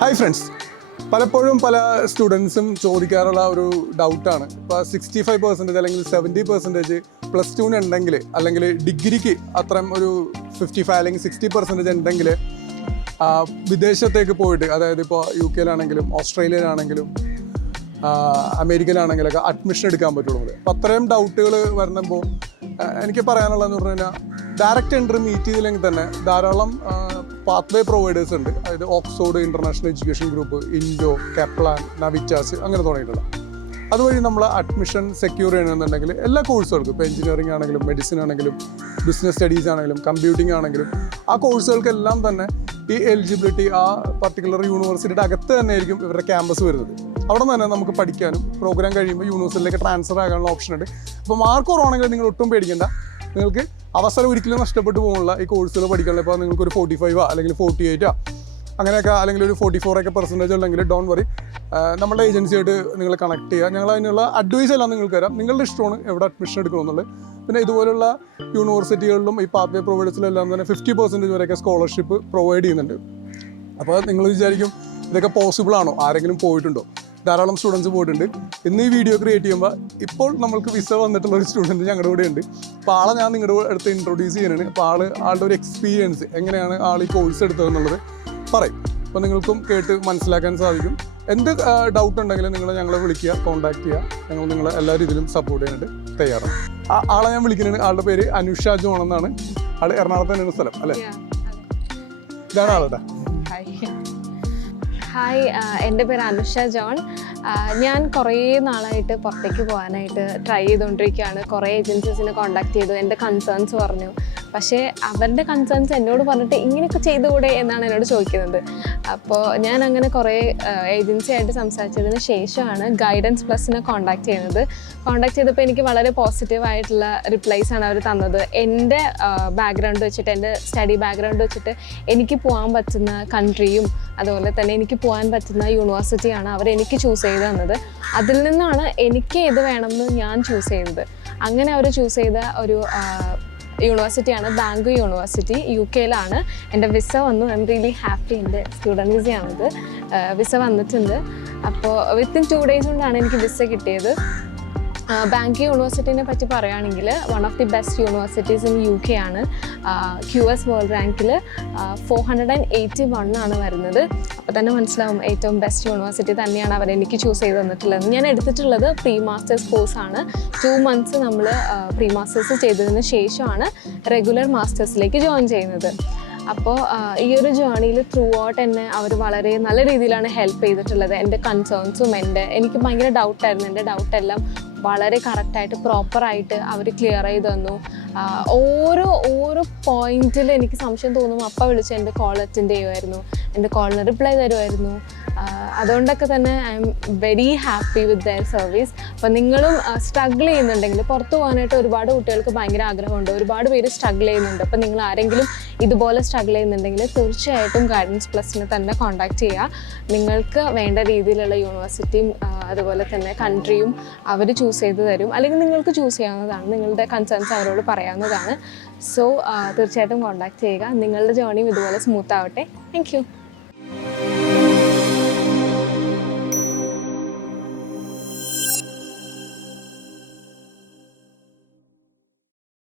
Hi friends പലപ്പോഴും പല സ്റ്റുഡൻസും ചോദിക്കാറുള്ള ഒരു ഡൗട്ടാണ് ഇപ്പോൾ സിക്സ്റ്റി ഫൈവ് പെർസെന്റേജ് അല്ലെങ്കിൽ സെവന്റി പെർസെന്റേജ് പ്ലസ് ടുവിന് ഉണ്ടെങ്കിൽ അല്ലെങ്കിൽ ഡിഗ്രിക്ക് അത്രയും ഒരു ഫിഫ്റ്റി ഫൈവ് അല്ലെങ്കിൽ സിക്സ്റ്റി പെർസെന്റേജ് ഉണ്ടെങ്കിൽ വിദേശത്തേക്ക് പോയിട്ട് അതായത് ഇപ്പോൾ യു കെയിലാണെങ്കിലും ഓസ്ട്രേലിയയിലാണെങ്കിലും അമേരിക്കയിലാണെങ്കിലൊക്കെ അഡ്മിഷൻ എടുക്കാൻ പറ്റുള്ളൂ. അപ്പോൾ അത്രയും ഡൗട്ടുകൾ വരുമ്പോൾ എനിക്ക് പറയാനുള്ളതെന്ന് പറഞ്ഞു കഴിഞ്ഞാൽ ഡയറക്റ്റ് എൻട്രി മീറ്റ് ചെയ്തില്ലെങ്കിൽ തന്നെ ധാരാളം പാത്വേ പ്രൊവൈഡേഴ്സ് ഉണ്ട്. അതായത് Oxford international education group INTO Kaplan Navitas അങ്ങനെ തുടങ്ങിയിട്ടുള്ള. അതുവഴി നമ്മൾ അഡ്മിഷൻ സെക്യൂർ ചെയ്യണമെന്നുണ്ടെങ്കിൽ എല്ലാ കോഴ്സുകൾക്കും ഇപ്പോൾ എഞ്ചിനീയറിംഗ് ആണെങ്കിലും മെഡിസിൻ ആണെങ്കിലും ബിസിനസ് സ്റ്റഡീസ് ആണെങ്കിലും കമ്പ്യൂട്ടിംഗ് ആണെങ്കിലും ആ കോഴ്സുകൾക്കെല്ലാം തന്നെ ഈ എലിജിബിലിറ്റി ആ പർട്ടിക്കുലർ യൂണിവേഴ്സിറ്റിയുടെ അകത്ത് തന്നെ ആയിരിക്കും ഇവരുടെ ക്യാമ്പസ് വരുന്നത്. അവിടെ തന്നെ നമുക്ക് പഠിക്കാനും പ്രോഗ്രാം കഴിയുമ്പോൾ യൂണിവേഴ്സിറ്റിയിലേക്ക് ട്രാൻസ്ഫർ ആകാനുള്ള ഓപ്ഷൻ ഉണ്ട്. അപ്പോൾ മാർക്ക് കുറവാണെങ്കിൽ നിങ്ങൾ ഒട്ടും പേടിക്കേണ്ട. നിങ്ങൾക്ക് അവസരം ഒരിക്കലും നഷ്ടപ്പെട്ടു പോകാനുള്ള ഈ കോഴ്സുകൾ പഠിക്കാനുള്ള ഇപ്പോൾ നിങ്ങൾക്ക് ഒരു ഫോർട്ടി ഫൈവ് അല്ലെങ്കിൽ ഫോർട്ടി എയ്റ്റോ അങ്ങനെയൊക്കെ അല്ലെങ്കിൽ ഒരു ഫോർട്ടി ഫോർ ഒക്കെ പെർസെന്റേജ് ഉണ്ടെങ്കിൽ ഡോൺ വറി നമ്മുടെ ഏജൻസിയായിട്ട് നിങ്ങൾ കണക്ട് ചെയ്യുക. ഞങ്ങൾ അതിനുള്ള അഡ്വൈസ് എല്ലാം നിങ്ങൾക്ക് തരാം. നിങ്ങളുടെ ഇഷ്ടമാണ് എവിടെ അഡ്മിഷൻ എടുക്കണമെന്നുള്ളത് പിന്നെ ഇതുപോലുള്ള യൂണിവേഴ്സിറ്റികളിലും ഈ പാത്വേ പ്രൊവൈഡേഴ്സിലെല്ലാം തന്നെ ഫിഫ്റ്റി പെർസെന്റേജ് വരെയൊക്കെ സ്കോളർഷിപ്പ് പ്രൊവൈഡ് ചെയ്യുന്നുണ്ട്. അപ്പോൾ നിങ്ങൾ വിചാരിക്കും ഇതൊക്കെ പോസിബിൾ ആണോ? ആരെങ്കിലും പോയിട്ടുണ്ടോ? ധാരാളം സ്റ്റുഡൻസ് പോയിട്ടുണ്ട്. ഇന്ന് ഈ വീഡിയോ ക്രിയേറ്റ് ചെയ്യുമ്പോൾ ഇപ്പോൾ നമ്മൾക്ക് വിസ വന്നിട്ടുള്ള ഒരു സ്റ്റുഡന്റ് ഞങ്ങളുടെ കൂടെ ഉണ്ട് അപ്പോൾ ആളെ ഞാൻ നിങ്ങളുടെ അടുത്ത് ഇൻട്രൊഡ്യൂസ് ചെയ്യാനാണ് അപ്പോൾ ആൾ ആളുടെ ഒരു എക്സ്പീരിയൻസ് എങ്ങനെയാണ് ആൾ ഈ കോഴ്സ് എടുത്തതെന്നുള്ളത് പറയും. അപ്പോൾ നിങ്ങൾക്കും കേട്ട് മനസ്സിലാക്കാൻ സാധിക്കും. എന്ത് ഡൗട്ട് ഉണ്ടെങ്കിലും നിങ്ങൾ ഞങ്ങളെ വിളിക്കുക കോൺടാക്ട് ചെയ്യുക. ഞങ്ങൾ നിങ്ങളെ എല്ലാ രീതിയിലും സപ്പോർട്ട് ചെയ്യാനായിട്ട് തയ്യാറാണ്. ആ ആളെ ഞാൻ വിളിക്കുന്നത് ആളുടെ പേര് അനുഷ ജോൺ എന്നാണ്. ആൾ എറണാകുളത്ത് തന്നെയാണ് സ്ഥലം അല്ലേ? ഇതാണ് ആളുടെ ഹായ് ഹായ് എന്റെ പേര് അനുഷ ജോൺ. ഞാൻ കുറേ നാളായിട്ട് പുറത്തേക്ക് പോകാനായിട്ട് ട്രൈ ചെയ്തുകൊണ്ടിരിക്കുകയാണ്. കുറേ ഏജൻസീസിനെ കോൺടാക്ട് ചെയ്തു. എന്റെ കൺസേൺസ് പറഞ്ഞു. പക്ഷേ അവരുടെ കൺസേൺസ് എന്നോട് പറഞ്ഞിട്ട് ഇങ്ങനെയൊക്കെ ചെയ്തുകൂടെ എന്നാണ് എന്നോട് ചോദിക്കുന്നത്. അപ്പോൾ ഞാൻ അങ്ങനെ കുറേ ഏജൻസി ആയിട്ട് സംസാരിച്ചതിന് ശേഷമാണ് ഗൈഡൻസ് പ്ലസിനെ കോൺടാക്ട് ചെയ്യുന്നത്. കോൺടാക്ട് ചെയ്തപ്പോൾ എനിക്ക് വളരെ പോസിറ്റീവ് ആയിട്ടുള്ള റിപ്ലൈസ് ആണ് അവർ തന്നത്. എന്റെ ബാക്ക്ഗ്രൗണ്ട് വെച്ചിട്ട് എന്റെ സ്റ്റഡി ബാക്ക്ഗ്രൗണ്ട് വെച്ചിട്ട് എനിക്ക് പോകാൻ പറ്റുന്ന കൺട്രിയും അതുപോലെ തന്നെ എനിക്ക് പോകാൻ പറ്റുന്ന യൂണിവേഴ്സിറ്റിയാണ് അവർ എനിക്ക് ചൂസ് ചെയ്ത് തന്നത്. അതിൽ നിന്നാണ് എനിക്ക് ഏത് വേണമെന്ന് ഞാൻ ചൂസ് ചെയ്തത് അങ്ങനെ അവർ ചൂസ് ചെയ്ത ഒരു യൂണിവേഴ്സിറ്റിയാണ് ബാംഗ്ലൂർ യൂണിവേഴ്സിറ്റി യു കെയിലാണ്. എന്റെ വിസ വന്നു. ഐ എം റിയലി ഹാപ്പി എന്റെ സ്റ്റുഡന്റ് വിസയാണിത്. വിസ വന്നിട്ടുണ്ട്. അപ്പോൾ വിത്തിൻ ടു ഡേയ്സ് കൊണ്ടാണ് എനിക്ക് വിസ കിട്ടിയത്. ബാങ്ക് യൂണിവേഴ്സിറ്റിനെ പറ്റി പറയുകയാണെങ്കിൽ one of the best universities in U K ആണ്. ക്യു എസ് വേൾഡ് റാങ്കിൽ four hundred and eighty one ആണ് വരുന്നത്. അപ്പോൾ തന്നെ മനസ്സിലാവും ഏറ്റവും ബെസ്റ്റ് യൂണിവേഴ്സിറ്റി തന്നെയാണ് അവർ എനിക്ക് ചൂസ് ചെയ്ത് തന്നിട്ടുള്ളത്. ഞാൻ എടുത്തിട്ടുള്ളത് പ്രീ മാസ്റ്റേഴ്സ് കോഴ്സാണ് ടു മന്ത്സ് നമ്മൾ പ്രീ മാസ്റ്റേഴ്സ് ചെയ്തതിന് ശേഷമാണ് റെഗുലർ മാസ്റ്റേഴ്സിലേക്ക് ജോയിൻ ചെയ്യുന്നത്. അപ്പോൾ ഈ ഒരു ജേണിയിൽ ത്രൂ ഔട്ട് എന്നെ അവർ വളരെ നല്ല രീതിയിലാണ് ഹെൽപ്പ് ചെയ്തിട്ടുള്ളത്. എന്റെ കൺസേൺസും എന്റെ എനിക്ക് ഭയങ്കര ഡൗട്ടായിരുന്നു എന്റെ ഡൗട്ടെല്ലാം വളരെ കറക്റ്റായിട്ട് പ്രോപ്പറായിട്ട് അവർ ക്ലിയർ ചെയ്ത് തന്നു. ഓരോ ഓരോ പോയിന്റിൽ എനിക്ക് സംശയം തോന്നും അപ്പം വിളിച്ച് എന്റെ കോൾ അറ്റൻഡ് ചെയ്യുമായിരുന്നു എന്റെ കോളിന് റിപ്ലൈ തരുമായിരുന്നു അതുകൊണ്ടൊക്കെ തന്നെ I'm very happy with their service അപ്പം നിങ്ങളും സ്ട്രഗിൾ ചെയ്യുന്നുണ്ടെങ്കിൽ പുറത്ത് പോകാനായിട്ട് ഒരുപാട് കുട്ടികൾക്ക് ഭയങ്കര ആഗ്രഹമുണ്ട്. ഒരുപാട് പേര് സ്ട്രഗിൾ ചെയ്യുന്നുണ്ട്. അപ്പം നിങ്ങൾ ആരെങ്കിലും ഇതുപോലെ സ്ട്രഗിൾ ചെയ്യുന്നുണ്ടെങ്കിൽ തീർച്ചയായിട്ടും ഗൈഡൻസ് പ്ലസിനെ തന്നെ കോൺടാക്ട് ചെയ്യുക. നിങ്ങൾക്ക് വേണ്ട രീതിയിലുള്ള യൂണിവേഴ്സിറ്റിയും അതുപോലെ തന്നെ കൺട്രിയും അവർ ചൂസ് ചെയ്ത് തരും. അല്ലെങ്കിൽ നിങ്ങൾക്ക് ചൂസ് ചെയ്യാവുന്നതാണ്. നിങ്ങളുടെ കൺസേൺസ് അവരോട് പറയാവുന്നതാണ്. സോ തീർച്ചയായിട്ടും കോൺടാക്ട് ചെയ്യുക. നിങ്ങളുടെ ജേണിയും ഇതുപോലെ സ്മൂത്ത് ആവട്ടെ. താങ്ക്